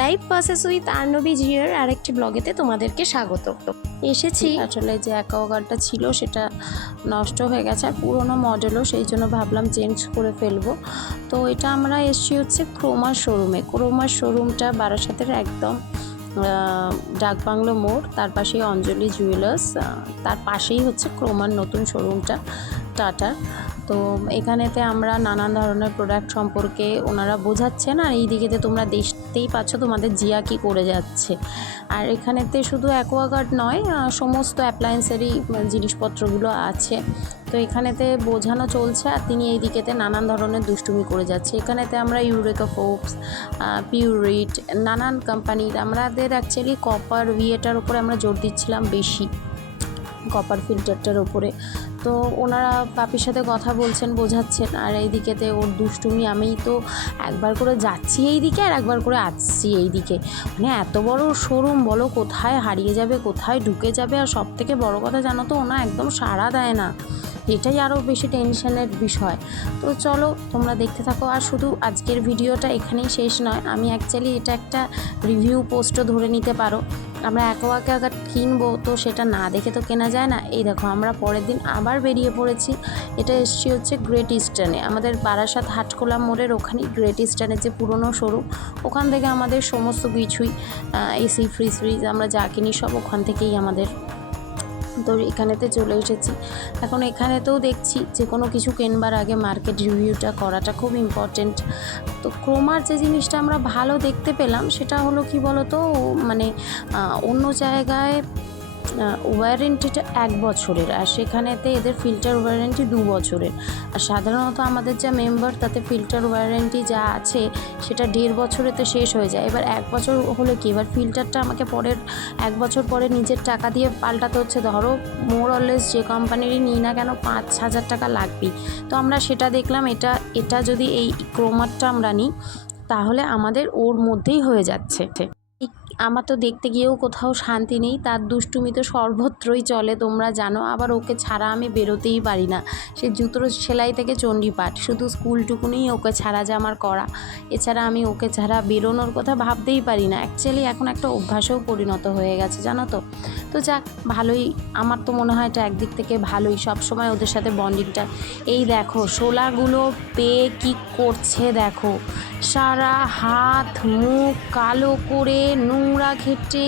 Life process with আর্নবী জিয়ার আরেকটি ব্লগেতে তোমাদেরকে স্বাগত। এসেছি, আসলে যে অ্যাকোয়াগার্ডটা ছিল সেটা নষ্ট হয়ে গেছে আর পুরোনো মডেলও, সেই জন্য ভাবলাম চেঞ্জ করে ফেলবো। তো এটা আমরা এসেছি হচ্ছে ক্রোমার শোরুমে। ক্রোমার শোরুমটা বারাসাতের একদম ডাকবাংলো মোড়, তার পাশেই অঞ্জলি জুয়েলার্স, তার পাশেই হচ্ছে ক্রোমার নতুন শোরুমটা টাটার। তো এখানেতে আমরা নানান ধরনের প্রোডাক্ট সম্পর্কে ওনারা বোঝাচ্ছেন, আর এই দিকেতে তোমরা দেখতেই পাচ্ছ তোমাদের জিয়া কি করে যাচ্ছে। আর এখানেতে শুধু অ্যাকোয়াগার্ড নয়, সমস্ত অ্যাপ্লায়েন্সেরই জিনিসপত্রগুলো আছে। তো এখানেতে বোঝানো চলছে আর তিনি এই দিকেতে নানান ধরনের দুষ্টুমি করে যাচ্ছে। এখানেতে আমরা ইউরেকা ফোর্বস, পিউরিট, নানান কোম্পানির, আমাদের অ্যাকচুয়ালি কপার ভিএটার উপরে আমরা জোর দিচ্ছিলাম বেশি, কপার ফিল্টারটার ওপরে। তো ওনারা পাপির সাথে কথা বলছেন, বোঝাচ্ছেন, আর এই দিকেতে ওর দুষ্টুমি। আমি তো একবার করে যাচ্ছি এই দিকে আর একবার করে আসছি এই দিকে। মানে এত বড় শোরুম, বলো কোথায় হারিয়ে যাবে, কোথায় ঢুকে যাবে। আর সব থেকে বড় কথা জানো তো, ওনা একদম সাড়া দেয় না, এটাই আরও বেশি টেনশনের বিষয়। তো চলো তোমরা দেখতে থাকো। আর শুধু আজকের ভিডিওটা এখানেই শেষ নয়, আমি অ্যাকচুয়ালি এটা একটা রিভিউ পোস্টও ধরে নিতে পারো। আমরা অ্যাকোয়াগার্ড কিনবো, তো সেটা না দেখে তো কেনা যায় না। এই দেখো আমরা পরের দিন আবার বেরিয়ে পড়েছি। এটা এসছি হচ্ছে গ্রেট ইস্টার্নে, আমাদের বারাসাত হাটখোলা মোড়ের ওখানেই গ্রেট ইস্টার্নের যে পুরনো শোরুম, ওখান থেকে আমাদের সমস্ত কিছুই এসি ফ্রিজ আমরা যা কিনি সব ওখান থেকেই আমাদের। তো এখানেতে চলে এসেছি। এখন এখানেতেও দেখছি যে কোনো কিছু কেনবার আগে মার্কেট রিভিউটা করাটা খুব ইম্পর্টেন্ট। তো ক্রোমার যে জিনিসটা আমরা ভালো দেখতে পেলাম সেটা হলো কি বলো তো, মানে অন্য জায়গায় ওয়ারেন্টিটা 1 বছরের, আর সেখানেতে এদের ফিল্টার ওয়ারেন্টি 2 বছরের। আর সাধারণত আমাদের যা মেম্বার তাতে ফিল্টার ওয়ারেন্টি যা আছে সেটা 1.5 বছরেতে শেষ হয়ে যায়। এবার 1 বছর হলে কি, এবার ফিল্টারটা আমাকে পরের 1 বছর পরে নিজের টাকা দিয়ে পাল্টাতে হচ্ছে। ধরো মোর অললেস যে কোম্পানিরই নিই না কেন 5,000 টাকা লাগবেই। তো আমরা সেটা দেখলাম, এটা যদি এই ক্রোমারটা আমরা নিই তাহলে আমাদের ওর মধ্যেই হয়ে যাচ্ছে। আমার তো দেখতে গিয়েও কোথাও শান্তি নেই, তার দুষ্টুমি তো সর্বত্রই চলে তোমরা জানো। আবার ওকে ছাড়া আমি বেরোতেই পারি না, সে জুতোর সেলাই থেকে চণ্ডীপাঠ, শুধু স্কুলটুকুনি ওকে ছাড়া যে আমার করা, এছাড়া আমি ওকে ছাড়া বেরোনোর কথা ভাবতেই পারি না। অ্যাকচুয়ালি এখন একটা অভ্যাসেও পরিণত হয়ে গেছে জানো তো। তো যাক, ভালোই, আমার তো মনে হয় এটা একদিক থেকে ভালোই, সবসময় ওদের সাথে বন্ডিংটা। এই দেখো শোলাগুলো পেয়ে কি করছে দেখো, সারা হাত মুখ কালো করে নোংরা ঘেটে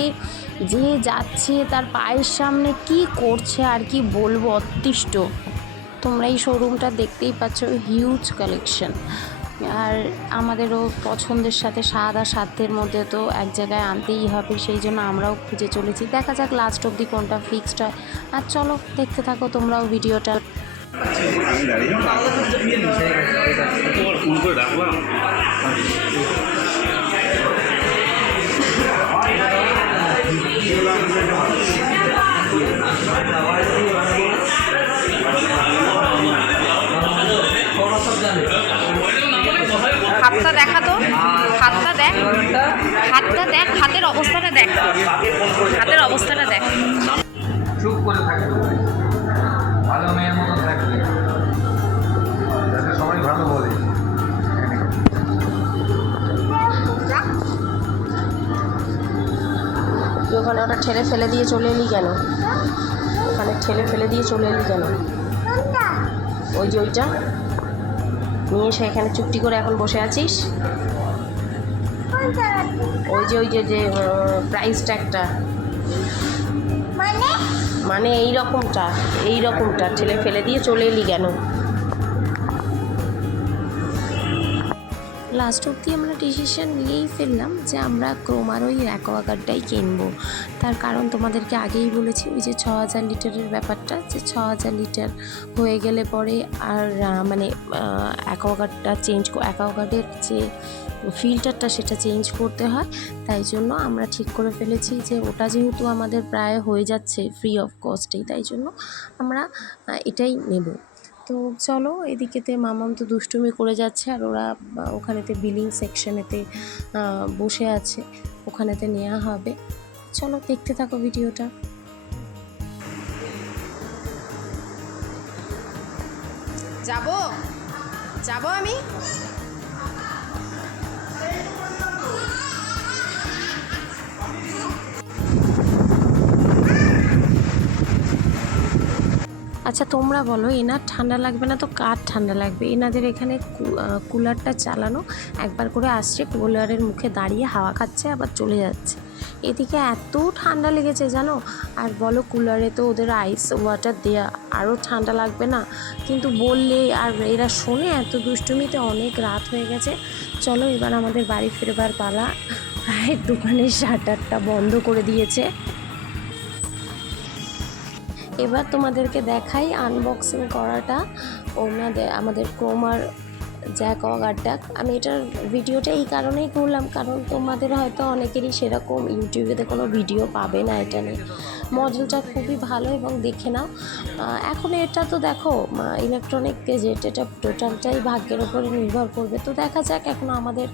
যে যাচ্ছে, তার পায়ের সামনে কি করছে আর কি বলবো, অতিষ্ঠ। তোমরা এই শোরুমটা দেখতেই পাচ্ছ, হিউজ কালেকশন। আর আমাদেরও পছন্দের সাথে স্বাদ আর সাধ্যের মধ্যে তো এক জায়গায় আনতেই হবে, সেই জন্য আমরাও খুঁজে চলেছি। দেখা যাক লাস্ট অবধি কোনটা ফিক্সড হয়। আর চলো দেখতে থাকো তোমরাও ভিডিওটা। হাতটা দেখা তো, হাতটা দেখ, হাতটা দেখ, হাতের অবস্থাটা দেখ, হাতের অবস্থাটা দেখ। চুপ করে থাকবে, ভালো মেয়ের মতো থাকবে, যাতে সবাই ভালো বলে। তুই ওখানে ওটা ঠেলে ফেলে দিয়ে চলে এলি কেন? ওখানে ঠেলে ফেলে দিয়ে চলে এলি কেন? ওই যে ওইটা নিয়ে এসে এখানে চুপটি করে এখন বসে আছিস। ওই যে প্রাইস ট্যাগটা, মানে এই রকমটা ঠেলে ফেলে দিয়ে চলে এলি কেন? লাস্ট অবধি আমরা ডিসিশন নিয়েই ফেললাম যে আমরা ক্রোমার ওই অ্যাকোয়াগার্ডটাই কিনবো। তার কারণ তোমাদেরকে আগেই বলেছি, ওই যে 6,000 লিটারের ব্যাপারটা, যে 6,000 লিটার হয়ে গেলে পরে আর মানে অ্যাকোয়াগার্ডের যে ফিল্টারটা সেটা চেঞ্জ করতে হয়। তাই জন্য আমরা ঠিক করে ফেলেছি যে ওটা যেহেতু আমাদের প্রায় হয়ে যাচ্ছে ফ্রি অফ কস্টেই, তাই জন্য আমরা এটাই নেব। তো চলো, এদিকেতে মামাম তো দুষ্টুমি করে যাচ্ছে, আর ওরা ওখানেতে বিলিং সেকশনেতে বসে আছে, ওখানেতে নেওয়া হবে। চলো দেখতে থাকো ভিডিওটা। যাবো আমি। আচ্ছা তোমরা বলো, এনার ঠান্ডা লাগবে না তো কার ঠান্ডা লাগবে? এনাদের এখানে কুলারটা চালানো, একবার করে আসছে, কুলারের মুখে দাঁড়িয়ে হাওয়া খাচ্ছে আবার চলে যাচ্ছে। এদিকে এত ঠান্ডা লেগেছে জানো। আর বলো কুলারে তো ওদের আইস ওয়াটার দেয়া, আরও ঠান্ডা লাগবে না? কিন্তু বললে আর এরা শোনে? এত দুষ্টুমিতে অনেক রাত হয়ে গেছে। চলো এবার আমাদের বাড়ি ফেরবার পালা। প্রায় দোকানের শাটারটা বন্ধ করে দিয়েছে। এবার তোমাদেরকে দেখাই আনবক্সিং করাটা আমাদের ক্রোমার জ্যাকওয়াগার্ডটা। আমি এটার ভিডিওটা এই কারণেই করলাম, কারণ তোমাদের হয়তো অনেকেরই সেরকম ইউটিউবেতে কোনো ভিডিও পাবে না এটা নিয়ে। মডেলটা খুবই ভালো এবং দেখে নাও। এখন এটা তো দেখো ইলেকট্রনিক গেজেট, এটা টোটালটাই ভাগ্যের ওপরে নির্ভর করবে। তো দেখা যাক এখন আমাদের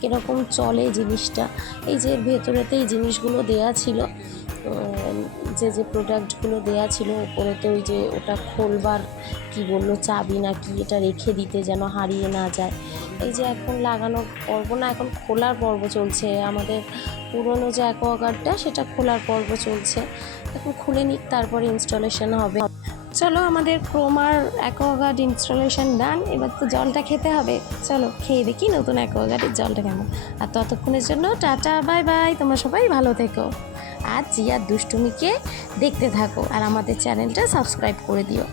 কীরকম চলে জিনিসটা। এই যে ভেতরেতে এই জিনিসগুলো দেয়া ছিল, যে প্রোডাক্টগুলো দেয়া ছিল ওপরেতে, ওই যে ওটা খোলবার কি বললো চাবি না কি, এটা রেখে দিতে যেন হারিয়ে না যায়। এই যে এখন লাগানোর পর্ব না, এখন খোলার পর্ব চলছে। আমাদের পুরনো যে অ্যাকোয়াগার্ডটা সেটা খোলার পর্ব চলছে, এখন খুলে নিক তারপরে ইনস্টলেশন হবে। চলো আমাদের ক্রোমার অ্যাকোয়াগার্ড ইনস্টলেশন ডান। এবার তো জলটা খেতে হবে, চলো খেয়ে দেখি নতুন অ্যাকোয়াগার্ডের জলটা কেমন। আর ততক্ষণের জন্য টাটা বাই বাই, তোমরা সবাই ভালো থেকো। আর জিয়ার দুষ্টুমিকে দেখতে থাকো আর আমাদের চ্যানেলটা সাবস্ক্রাইব করে দিও।